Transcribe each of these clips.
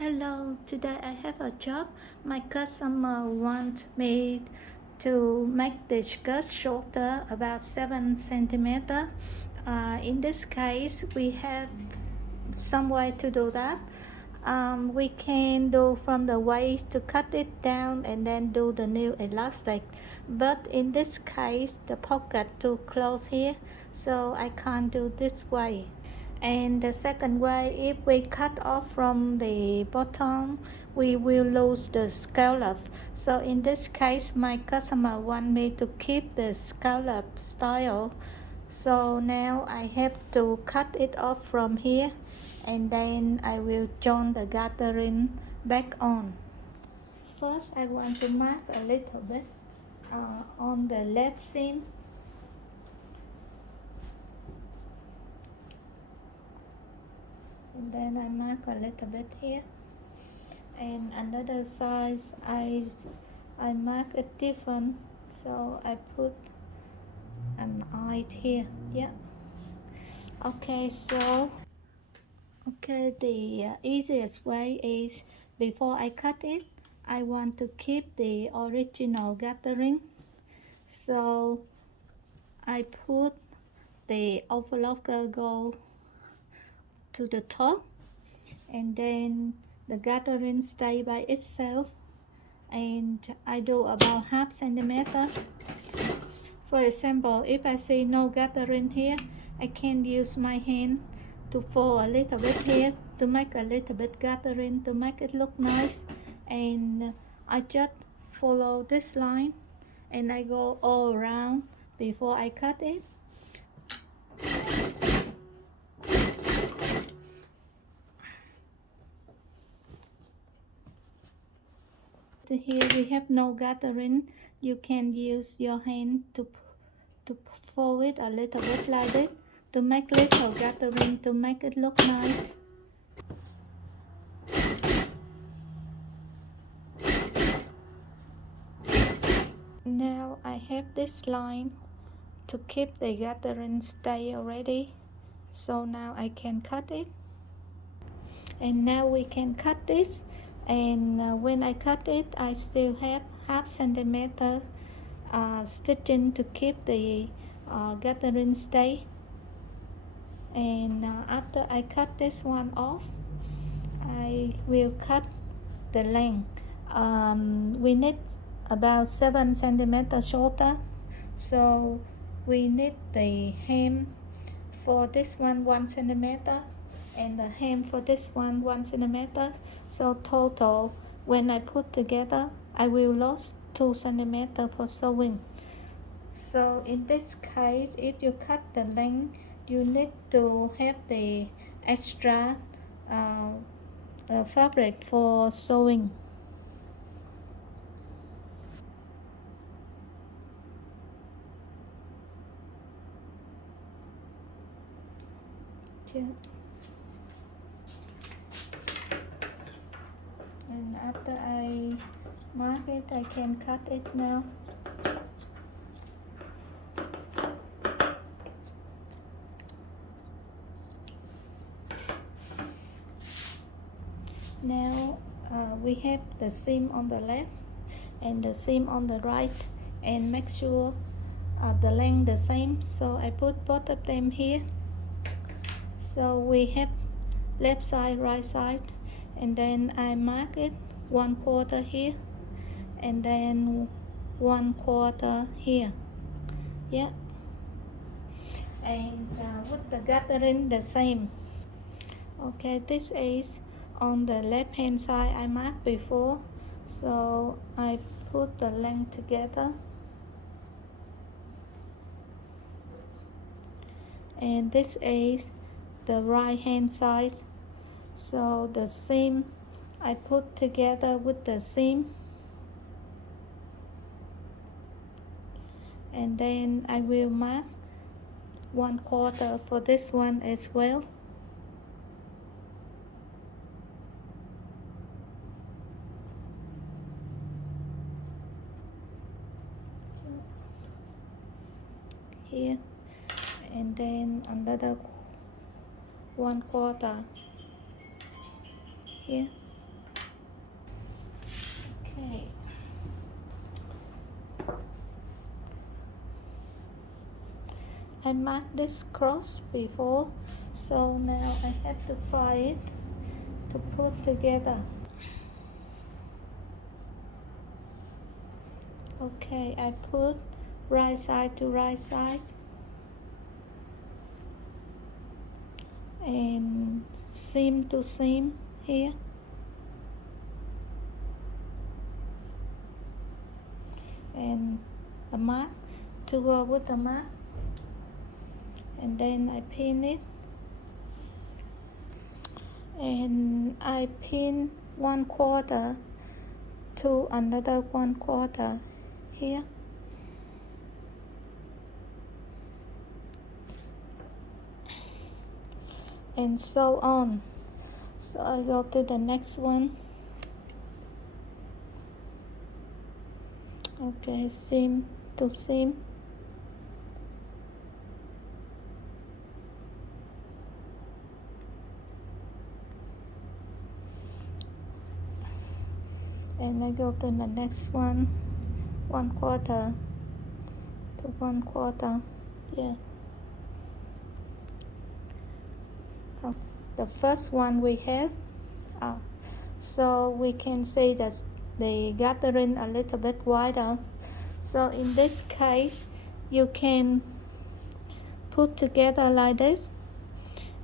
Hello, today I have a job. My customer wants me to make the skirt shorter, about 7 centimeter. In this case, we have some way to do that. We can do from the waist to cut it down and then do the new elastic. But in this case, the pocket too close here, so I can't do this way. And the second way, if we cut off from the bottom, we will lose the scallop. So in this case, my customer want me to keep the scallop style. So now I have to cut it off from here, and then I will join the gathering back on. First, I want to mark a little bit on the left seam. And then I mark a little bit here, and another size I mark it different, so I put an eye here. Yeah, okay. So the easiest way is, before I cut it, I want to keep the original gathering, so I put the overlocker go to the top, and then the gathering stay by itself, and I do about half centimeter. For example, if I see no gathering here, I can use my hand to fold a little bit here to make a little bit gathering to make it look nice, and I just follow this line and I go all around before I cut it. Here we have no gathering. You can use your hand to fold it a little bit like this to make little gathering to make it look nice. Now I have this line to keep the gathering stay already, so now I can cut it, and now we can cut this. And when I cut it, I still have half centimeter stitching to keep the gathering stay. And after I cut this one off, I will cut the length. We need about 7 centimeters shorter, so we need the hem for this one 1 centimeter, and the hem for this one 1 centimeter. So total, when I put together, I will lose 2 centimeters for sewing. So in this case, if you cut the length, you need to have the extra fabric for sewing. Okay. And after I mark it, I can cut it now. Now we have the seam on the left and the seam on the right, and make sure the length the same, so I put both of them here. So we have left side, right side, and then I mark it 1/4 here and then 1/4 here. Yeah, and with the gathering the same. Okay, this is on the left hand side I marked before, so I put the length together, and this is the right hand side, so the seam I put together with the seam, and then I will mark 1/4 for this one as well. Here, and then another 1/4 here. marked this cross before, so now I have to find it to put together. Okay, I put right side to right side and seam to seam here, and the mark to go with the mark, and then I pin it, and I pin 1/4 to another 1/4 here, and so on. So I go to the next one. Okay, seam to seam, and I go to the next one, 1/4 to 1/4. Yeah. The first one we have, so we can say that the gathering a little bit wider. So in this case, you can put together like this,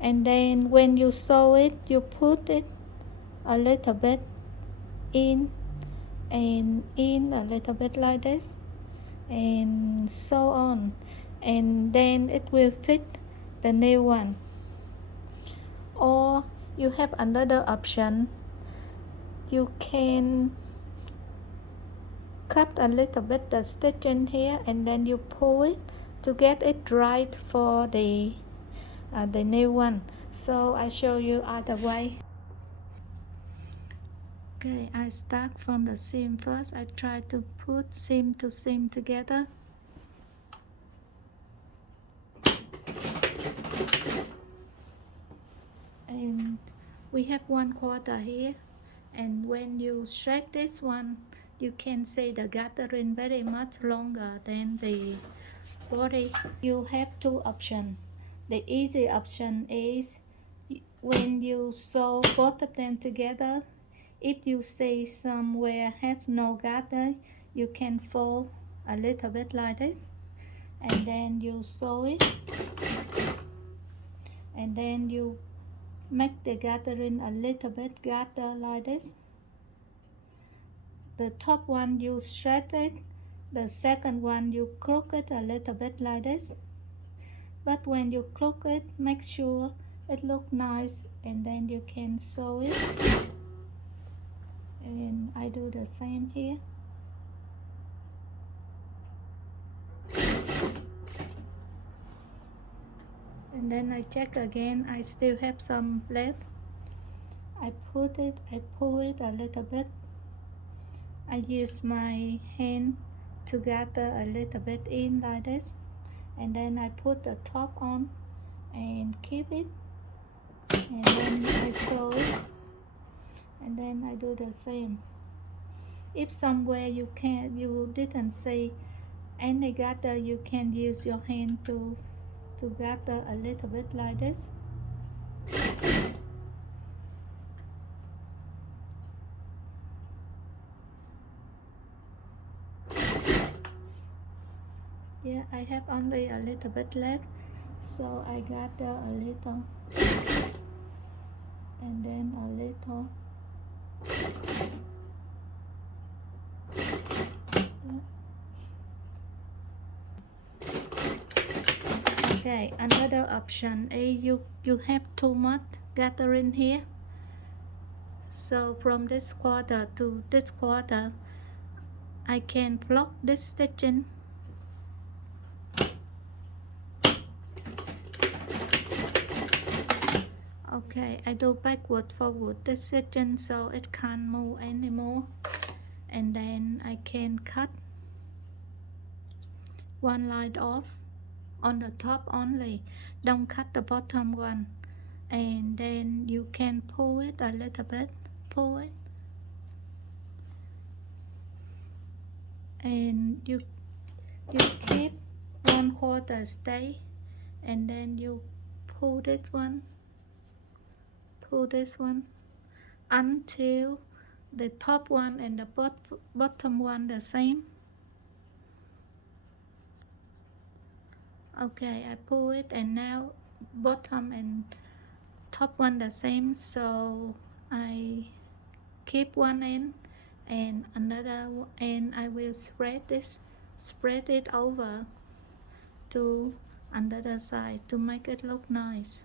and then when you sew it, you put it a little bit in and in a little bit like this, and so on, and then it will fit the new one. Or you have another option, you can cut a little bit the stitch in here, and then you pull it to get it right for the new one. So I show you either way. Okay, I start from the seam first. I try to put seam to seam together. And we have 1/4 here, and when you stretch this one, you can see the gathering very much longer than the body. You have two options. The easy option is when you sew both of them together, if you see somewhere has no gather, you can fold a little bit like this, and then you sew it, and then you make the gathering a little bit gather like this. The top one you stretch it, the second one you crook it a little bit like this. But when you crook it, make sure it looks nice, and then you can sew it. And I do the same here. And then I check again, I still have some left. I pull it a little bit. I use my hand to gather a little bit in like this, and then I put the top on and keep it, and then I sew it, and then I do the same. If somewhere you didn't see any gather, you can use your hand to gather a little bit like this. Yeah, I have only a little bit left, so I gather a little, and then a little. Okay, another option is you have too much gathering here. So from this 1/4 to this 1/4, I can block this stitching. Okay, I do backward forward this stitching so it can't move anymore, and then I can cut one line off on the top only, don't cut the bottom one, and then you can pull it a little bit, pull it, and you keep 1/4 stay, and then you pull this one until the top one and the bottom one the same. Okay, I pull it, and now bottom and top one the same, so I keep one end and another end I will spread it over to another side to make it look nice.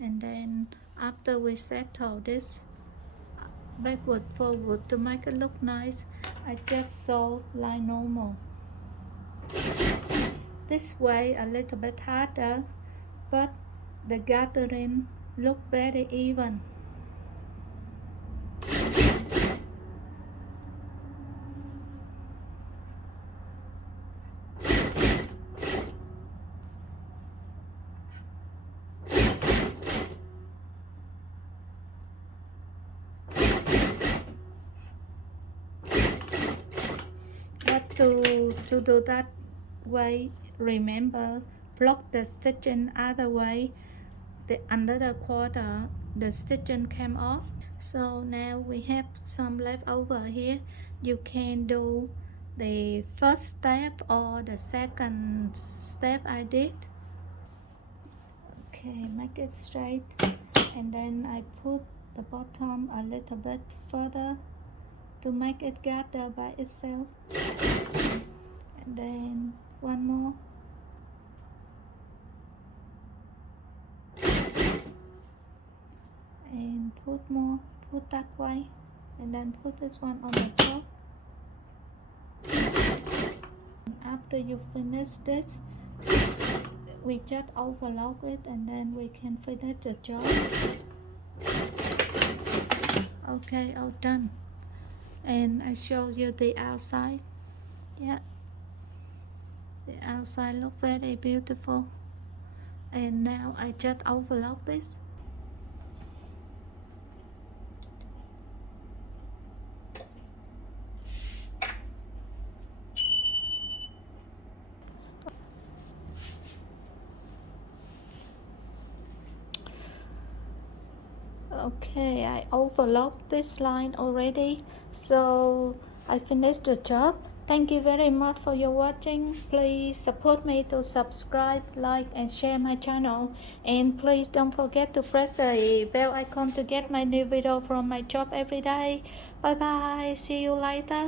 And then after we settle this backward forward to make it look nice, I just sew like normal. This way a little bit harder, but the gathering look very even. But to do that way, remember, block the stitching other way. The another quarter the stitching came off, so now we have some left over here. You can do the first step or the second step I did. Okay, make it straight, and then I put the bottom a little bit further to make it gather by itself, and then one more, and put that way, and then put this one on the top. After you finish this, we just overlock it, and then we can finish the job. Okay, all done. And I show you the outside. Yeah, the outside look very beautiful. And now I just overlock this. Okay, I overlocked this line already, so I finished the job. Thank you very much for your watching. Please support me to subscribe, like, and share my channel. And please don't forget to press the bell icon to get my new video from my job every day. Bye bye. See you later.